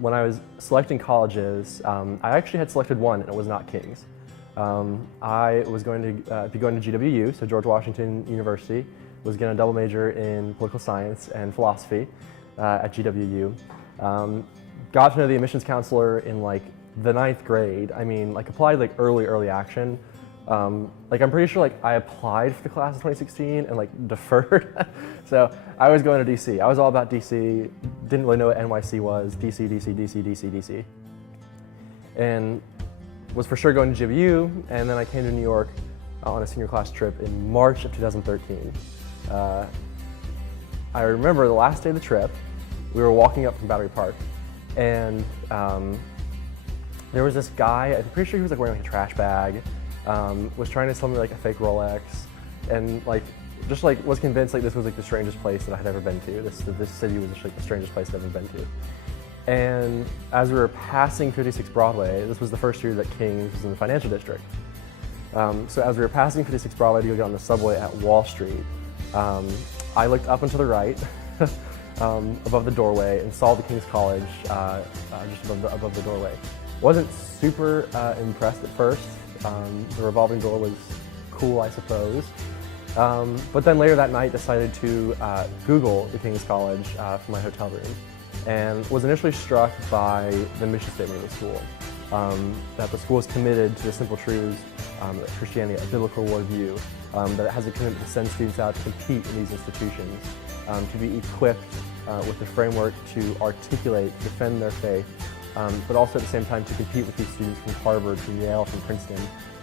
When I was selecting colleges, I actually had selected one, and it was not King's. I was going to be going to GWU, so George Washington University, was going to double major in political science and philosophy at GWU. Got to know the admissions counselor in like the 9th grade. I mean, like applied like early action. Like I'm pretty sure like I applied for the class of 2016 and like deferred. So I was going to DC. I was all about DC. Didn't really know what NYC was. DC. And was for sure going to GWU. And then I came to New York on a senior class trip in March of 2013. I remember the last day of the trip, we were walking up from Battery Park, and there was this guy, I'm pretty sure he was like wearing like a trash bag, was trying to sell me like a fake Rolex, and like just like was convinced like this was like the strangest place that I had ever been to. This city was just like the strangest place I'd ever been to. And as we were passing 56 Broadway, this was the first year that King's was in the financial district. So as we were passing 56 Broadway to go get on the subway at Wall Street, I looked up and to the right above the doorway and saw the King's College just above the doorway. Wasn't super impressed at first. The revolving door was cool, I suppose. But then later that night decided to Google the King's College from my hotel room, and was initially struck by the mission statement of the school. That the school is committed to the simple truths that Christianity, a biblical worldview, that it has a commitment to send students out to compete in these institutions, to be equipped with the framework to articulate, defend their faith, but also at the same time to compete with these students from Harvard, from Yale, from Princeton,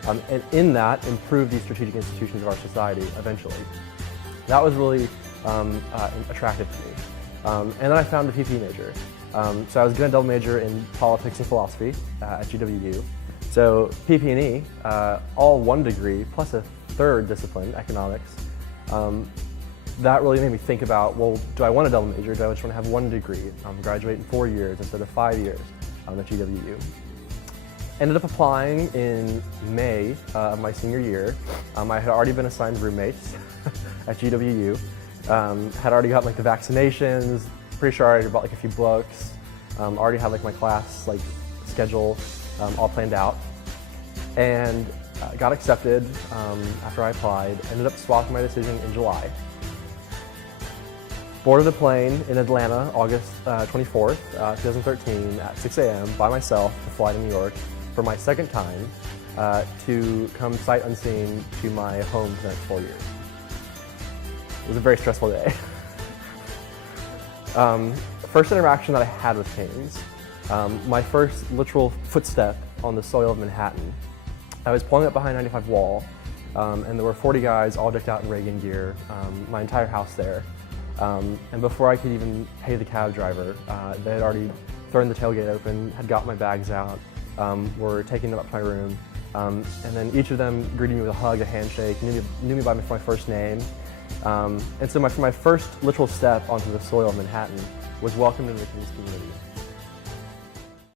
and in that improve these strategic institutions of our society eventually. That was really attractive to me. And then I found a PP major. So I was going to double major in politics and philosophy at GWU. So PP&E, all one degree plus a third discipline, economics. That really made me think about, well, do I want a double major? Do I just want to have one degree, graduate in 4 years instead of 5 years at GWU? Ended up applying in May of my senior year. I had already been assigned roommates at GWU. Had already got like the vaccinations, pretty sure I already bought like a few books, already had like my class like schedule all planned out, and got accepted after I applied. Ended up swapping my decision in July. Boarded a plane in Atlanta, August 24th, 2013 at 6 a.m. by myself to fly to New York for my second time to come sight unseen to my home for the next 4 years. It was a very stressful day. First interaction that I had with King's, my first literal footstep on the soil of Manhattan. I was pulling up behind 95 Wall, and there were 40 guys all decked out in Reagan gear, my entire house there. And before I could even pay the cab driver, they had already thrown the tailgate open, had got my bags out, were taking them up to my room, and then each of them greeted me with a hug, a handshake, knew me by my first name. And so for my first literal step onto the soil of Manhattan was welcomed into the King's community.